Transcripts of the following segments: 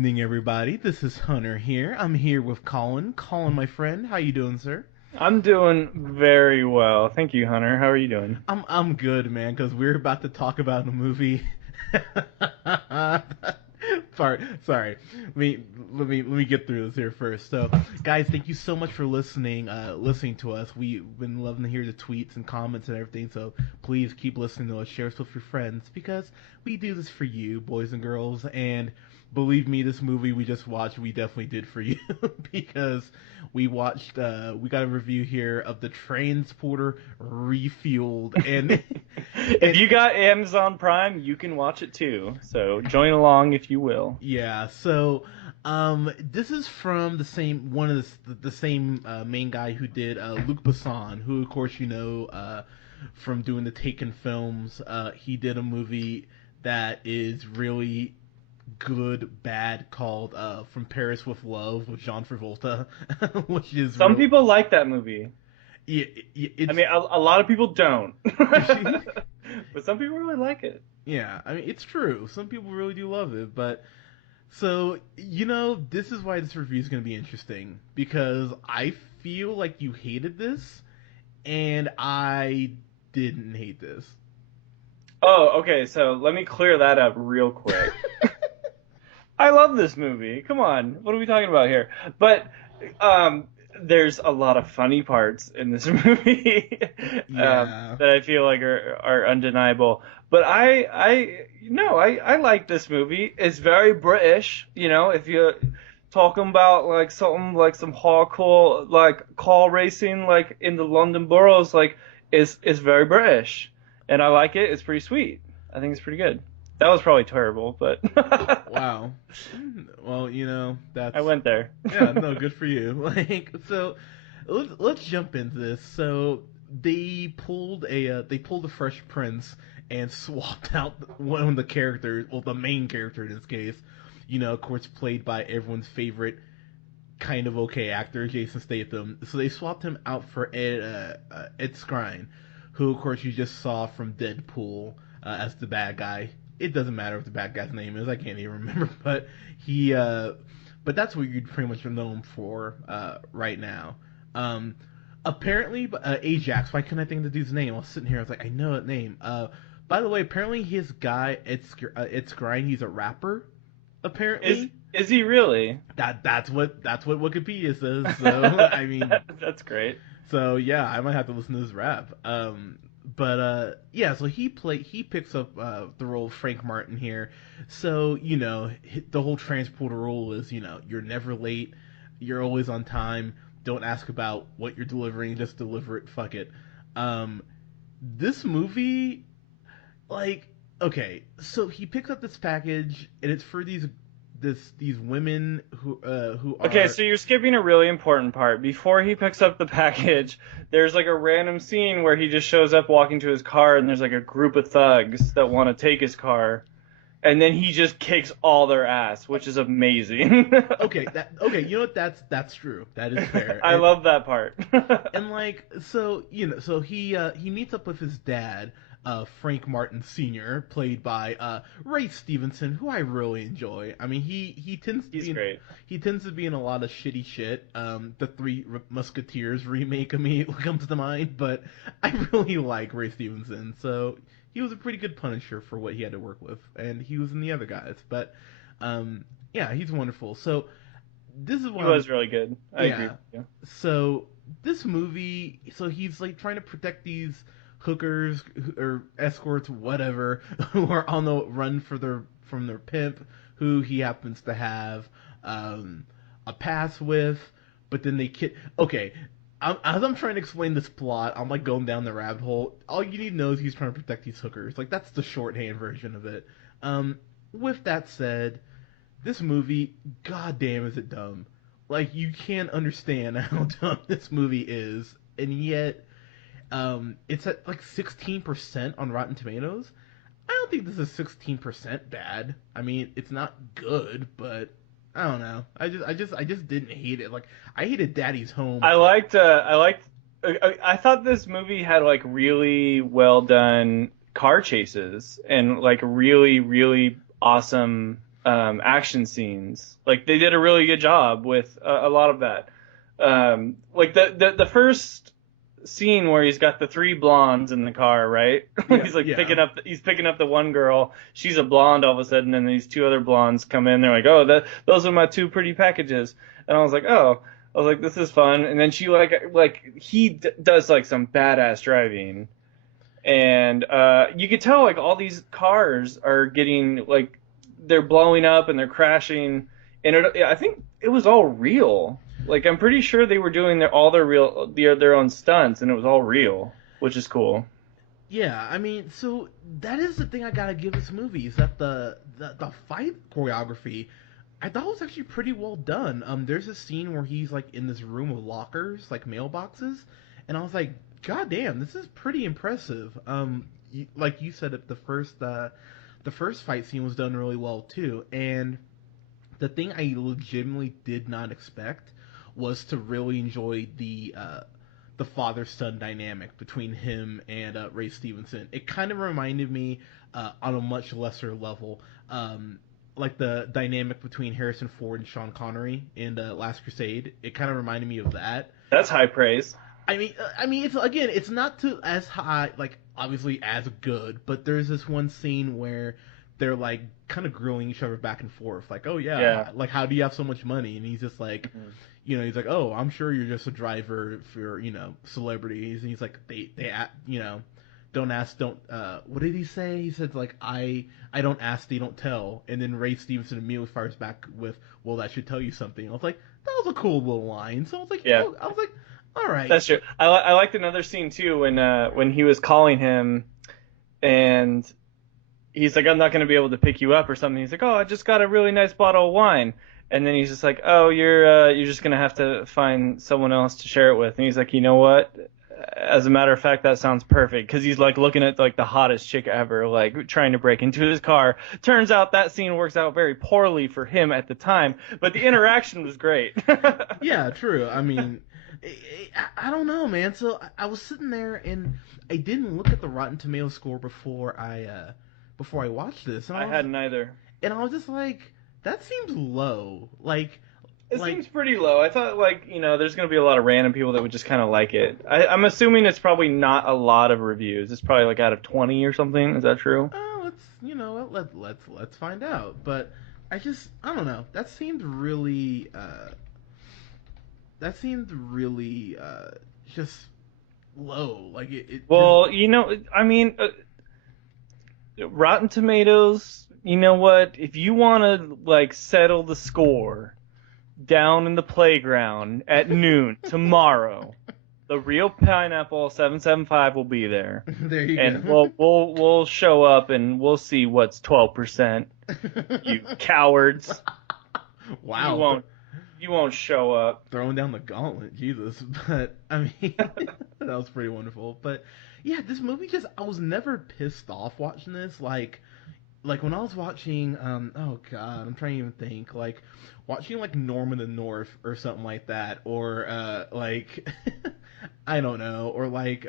evening, everybody. This is Hunter here. I'm here with Colin. Colin, my friend, how you doing, sir? I'm doing very well. Thank you, Hunter. How are you doing? I'm good, man, because we're about to talk about a movie. Sorry. Let me get through this here first. So, guys, thank you so much for listening to us. We've been loving to hear the tweets and comments and everything. So please keep listening to us. Share us with your friends because we do this for you, boys and girls. And believe me, this movie we just watched, we definitely did for you because we got a review here of the Transporter Refueled, and If you got Amazon Prime, you can watch it too. So join along if you will. yeah, so this is from the same one of the same main guy who did Luc Besson, who of course you know from doing the Taken films. He did a movie that is really good bad called From Paris with Love with John Travolta, which is Some people like that movie. yeah, I it's mean, a lot of people don't. But some people really like it. yeah, I mean it's true. Some people really do love it, but so this is why this review is going to be interesting because I feel like you hated this and I didn't hate this. Oh, okay. So let me clear that up real quick. I love this movie. Come on. What are we talking about here? But um, there's a lot of funny parts in this movie Yeah. that I feel like are undeniable. But I like this movie. It's very British. If you're talking about like something like some hardcore like car racing like in the London boroughs, like it's very British, and I like it. It's pretty sweet. I think it's pretty good. That was probably terrible, but Wow. Well, that's I went there. yeah, no, good for you. Like, so let's jump into this. So they pulled a Fresh Prince and swapped out one of the characters, well, the main character in this case. Of course, played by everyone's favorite kind of okay actor, Jason Statham. So they swapped him out for Ed Skrein, who of course you just saw from Deadpool as the bad guy. It doesn't matter what the bad guy's name is. I can't even remember, but but that's what you'd pretty much know him for right now. Apparently, Ajax. Why couldn't I think of the dude's name? I was sitting here. I was like, I know that name. By the way, apparently his guy, Ed Skrein, he's a rapper. Is Apparently, is he really? that's what Wikipedia says. So I mean, That's great. so yeah, I might have to listen to his rap. But yeah, so he picks up the role of Frank Martin here. So the whole transporter rule is you're never late, you're always on time. Don't ask about what you're delivering, just deliver it. Fuck it. Um, this movie, like, okay, so he picks up this package and it's for these women who Okay, are so you're skipping a really important part. Before he picks up the package, there's like a random scene where he just shows up walking to his car and there's like a group of thugs that want to take his car. And then he just kicks all their ass, which is amazing. okay. You know what? That's true. That is fair. I love that part. And like so he meets up with his dad, Frank Martin Sr., played by Ray Stevenson, who I really enjoy. I mean, he tends to He's be great. he tends to be in a lot of shitty shit. The Three Musketeers remake immediately comes to mind, but I really like Ray Stevenson. So he was a pretty good Punisher for what he had to work with, and he was in the other guys. But yeah, he's wonderful. So this is He what was really good. I agree yeah. with you. So this movie, so he's like trying to protect these hookers or escorts, whatever, who are on the run from their pimp, who he happens to have a pass with. But then they Okay, as I'm trying to explain this plot, I'm like going down the rabbit hole. All you need to know is he's trying to protect these hookers. Like that's the shorthand version of it. With that said, this movie, goddamn, is it dumb. Like you can't understand how dumb this movie is, and yet, it's at like 16% on Rotten Tomatoes. I don't think this is 16% bad. I mean, it's not good, but I don't know. I just didn't hate it. Like I hated Daddy's Home. I thought this movie had like really well done car chases and like really, really awesome action scenes. Like they did a really good job with a lot of that. Like the first scene where he's got the three blondes in the car, right? Yeah, He's like yeah, he's picking up the one girl. She's a blonde all of a sudden, and these two other blondes come in. They're like, "Oh, those are my two pretty packages." And I was like, "Oh." I was like, "This is fun." And then she does like some badass driving, and you could tell like all these cars are getting like they're blowing up and they're crashing, and I think it was all real. Like I'm pretty sure they were doing their own stunts, and it was all real, which is cool. yeah. I mean, so that is the thing I gotta give this movie is that the fight choreography I thought was actually pretty well done. There's a scene where he's like in this room of lockers, like mailboxes, and I was like, God damn, this is pretty impressive. Like you said, the first fight scene was done really well too, and the thing I legitimately did not expect was to really enjoy the father son dynamic between him and Ray Stevenson. It kind of reminded me on a much lesser level. Like the dynamic between Harrison Ford and Sean Connery in Last Crusade, it kind of reminded me of that. That's high praise. It's again, it's not to as high, like obviously as good, but there's this one scene where they're like kind of grilling each other back and forth, like, oh yeah, Yeah. like how do you have so much money? And he's just like, Mhm. he's like, oh, I'm sure you're just a driver for celebrities, and he's like, don't ask, don't. What did he say? He said like, I don't ask, they don't tell. And then Ray Stevenson immediately fires back with, well, that should tell you something. I was like, that was a cool little line. So I was like, Yeah. all right. That's true. I liked another scene too when he was calling him and he's like, I'm not going to be able to pick you up or something. He's like, oh, I just got a really nice bottle of wine. And then he's just like, oh, you're just going to have to find someone else to share it with. And he's like, you know what? As a matter of fact, that sounds perfect. Because he's like looking at like the hottest chick ever, like trying to break into his car. Turns out that scene works out very poorly for him at the time, but the interaction was great. Yeah, true. I mean, I don't know, man. So I was sitting there and I didn't look at the Rotten Tomatoes score before I watched this, I hadn't either. and I was just like, that seems low. It Like seems pretty low. I thought, like, there's going to be a lot of random people that would just kind of like it. I'm assuming it's probably not a lot of reviews. It's probably like out of 20 or something. Is that true? let's let's find out. But I don't know. That seemed really just low. Like it just Well, I mean, Rotten Tomatoes, you know what? If you want to, like, settle the score down in the playground at noon tomorrow, the Real Pineapple 775 will be there. there you And go. we'll show up and we'll see what's 12%. You cowards. You Wow, won't you won't show up. throwing down the gauntlet, Jesus. But I mean, that was pretty wonderful. But yeah, this movie just I was never pissed off watching this. Like when I was watching, oh god, I'm trying to even think, like watching like Norm in the North or something like that, or like I don't know, or like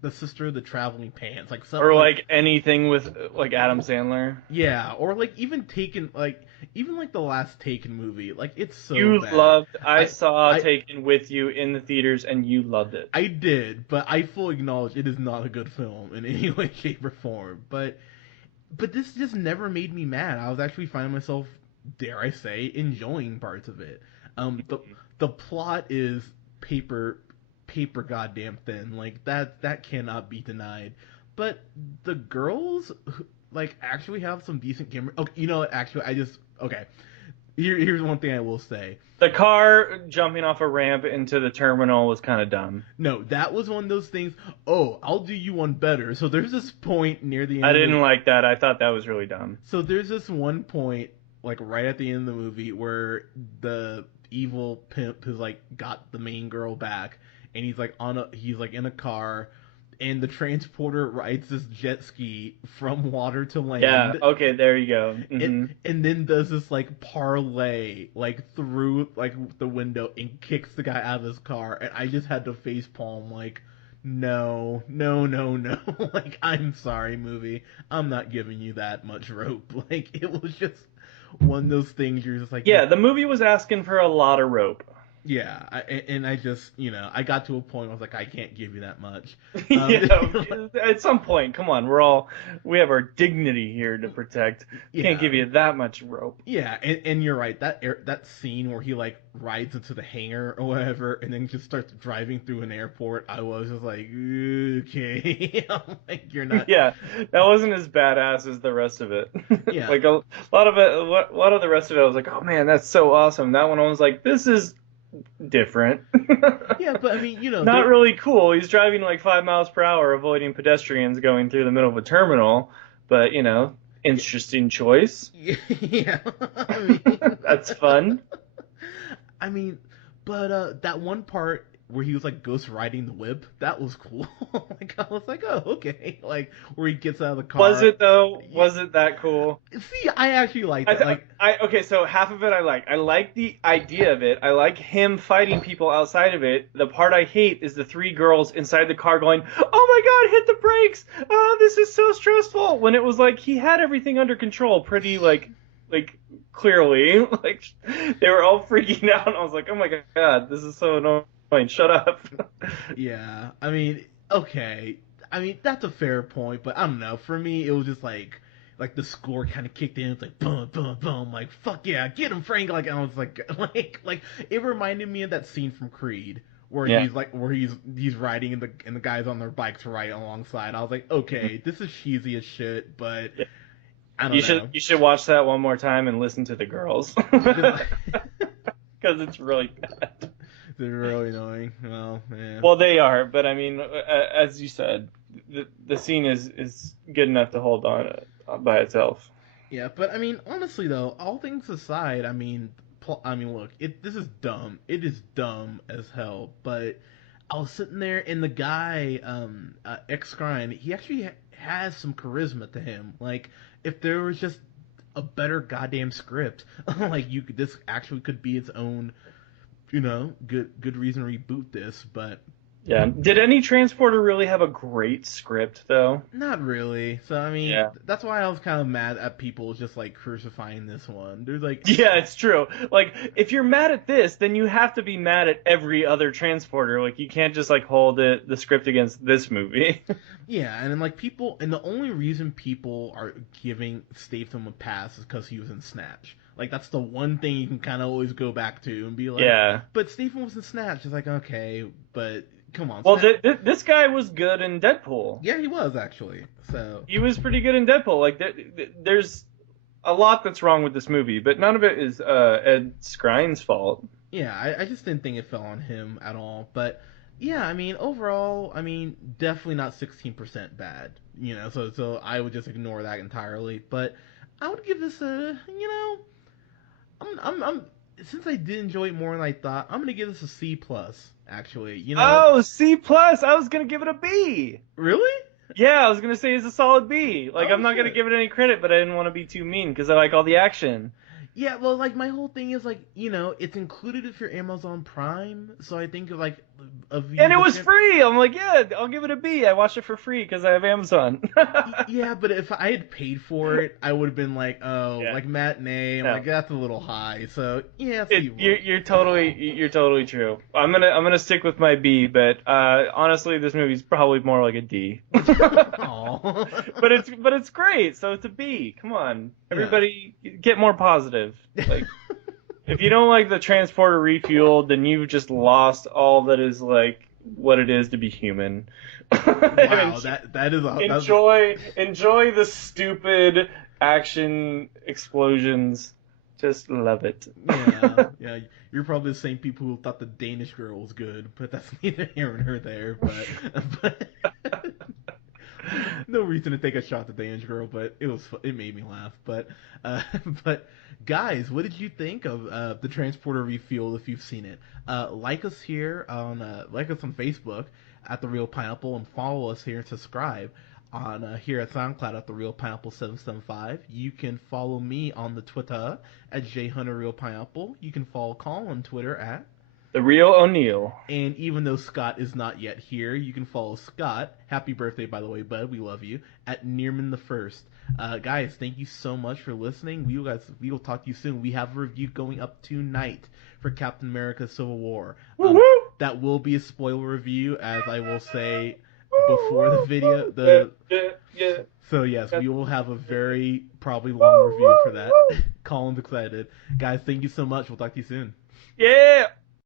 the sister of the traveling pants, like something Or like like anything with like Adam Sandler. yeah, or like even like the last Taken movie, like it's so You bad. loved I I saw I Taken with you in the theaters and you loved it. I did, but I fully acknowledge it is not a good film in any way, shape, or form. But this just never made me mad. I was actually finding myself, dare I say, enjoying parts of it. The plot is paper paper goddamn thin. Like that cannot be denied. But the girls like actually have some decent camera. Okay, you know what? Actually, I just okay. Here's one thing I will say. The car jumping off a ramp into the terminal was kind of dumb. No, that was one of those things. Oh, I'll do you one better. So there's this point near the end I of the didn't like that. I thought that was really dumb. So there's this one point, like right at the end of the movie, where the evil pimp has like got the main girl back, and he's like in a car, and the transporter rides this jet ski from water to Yeah, land, okay, there you go. and then does this like parlay like through like the window and kicks the guy out of his car, and I just had to face palm like. No, no, no, no. Like, I'm sorry, movie. I'm not giving you that much rope. Like, it was just. one of those things you're just like, Yeah, the movie was asking for a lot of rope. yeah, and I just, I got to a point where I was like, I can't give you that much. Yeah, at some point, come on, we have our dignity here to protect. Can't Yeah, give you that much rope. yeah, and you're right. That scene where he like rides into the hangar or whatever, and then just starts driving through an airport, I was just like, okay, I'm like, you're not, Yeah, that wasn't as badass as the rest of it. yeah, Like a lot of it, a lot of the rest of it, I was like, oh man, that's so awesome. That one, I was like, this is different. yeah, but I mean, Not really cool. He's driving like 5 miles per hour, avoiding pedestrians going through the middle of a terminal. But interesting choice. yeah, I mean, That's fun. I mean, but that one part where he was like ghost riding the whip, that was cool. Like I was like, oh okay, like where he gets out of the car. Was it though? Yeah. Was it that cool? See, I actually liked it. Like, Okay, so half of it I like. I like the idea of it. I like him fighting people outside of it. The part I hate is the three girls inside the car going, "Oh my God, hit the brakes! Oh, this is so stressful." When it was like he had everything under control, pretty like clearly, like they were all freaking out. And I was like, "Oh my God, this is so annoying. Shut up." yeah, I mean, okay, I mean that's a fair point, but I don't know. For me, it was just like the score kind of kicked in. It's like boom, boom, boom. Like fuck yeah, get him, Frank. Like I was like, like it reminded me of that scene from Creed where Yeah. he's like where he's riding and the guys on their bikes right alongside. I was like, okay, this is cheesy as shit, but I don't know. You should watch that one more time and listen to the girls because it's really bad. They're really annoying. Well, yeah. Well, they are, but I mean, as you said, the scene is good enough to hold on by itself. Yeah, but I mean, honestly though, all things aside, I mean, look, this is dumb. It is dumb as hell. But I was sitting there, and the guy, X Grind, he actually has some charisma to him. Like, if there was just a better goddamn script, like this actually could be its own, good reason to reboot this. But Yeah. Did any transporter really have a great script though? not really. So I mean, Yeah. that's why I was kind of mad at people just like crucifying this one. There's like, Yeah, it's true. Like, if you're mad at this, then you have to be mad at every other transporter. Like, you can't just like hold the script against this movie. yeah, and then like people, and the only reason people are giving Statham a pass is because he was in Snatch. Like that's the one thing you can kind of always go back to and be like, Yeah. but Statham was in Snatch. It's like okay, but come on. Well, this guy was good in Deadpool. Yeah, he was actually. So He was pretty good in Deadpool. Like, there's a lot that's wrong with this movie, but none of it is Ed Skrine's fault. yeah, I just didn't think it fell on him at all. But yeah, I mean overall, I mean definitely not 16% bad. So I would just ignore that entirely. But I would give this I'm since I did enjoy it more than I thought, I'm gonna give this a C plus. Actually, Oh, C plus. I was gonna give it a B. really? Yeah, I was gonna say it's a solid B. Like, Oh I'm not gonna shit. give it any credit, but I didn't want to be too mean because I like all the action. Yeah, well, like my whole thing is like it's included if you're Amazon Prime, so I think of like of And it was free. I'm like, yeah, I'll give it a B. I watched it for free because I have Amazon. Yeah, but if I had paid for it, I would have been like, oh, Yeah. like matinee. I'm No. like, that's a little high. So yeah, C You're totally true. I'm gonna stick with my B, but honestly, this movie's probably more like a D. Aw. But it's great, so it's a B. Come on, everybody, get more positive. Like, if you don't like the transporter refueled, then you've just lost all that is like what it is to be human. Wow, that is Enjoy the stupid action explosions. Just love it. yeah. You're probably the same people who thought the Danish Girl was good, but that's neither here nor there. But no reason to take a shot at the Danish Girl, but it made me laugh. But but guys, what did you think of the Transporter Refuel? If you've seen it, like us on Facebook at The Real Pineapple, and follow us here and subscribe on here at SoundCloud at The Real Pineapple 775. You can follow me on the Twitter at JHunterRealPineapple. You can follow Colin on Twitter at The Real O'Neill. And even though Scott is not yet here, you can follow Scott. Happy birthday, by the way, bud. We love you. At Nearman the First. Guys, thank you so much for listening. We will talk to you soon. We have a review going up tonight for Captain America: Civil War. Woo-hoo! That will be a spoiler review, as I will say before the video. Yeah, The yeah, yeah. So yes, we will have a Yeah. very probably Woo, long review for woo, that. woo. Colin's excited. Guys, thank you so much. We'll talk to you soon. Yeah.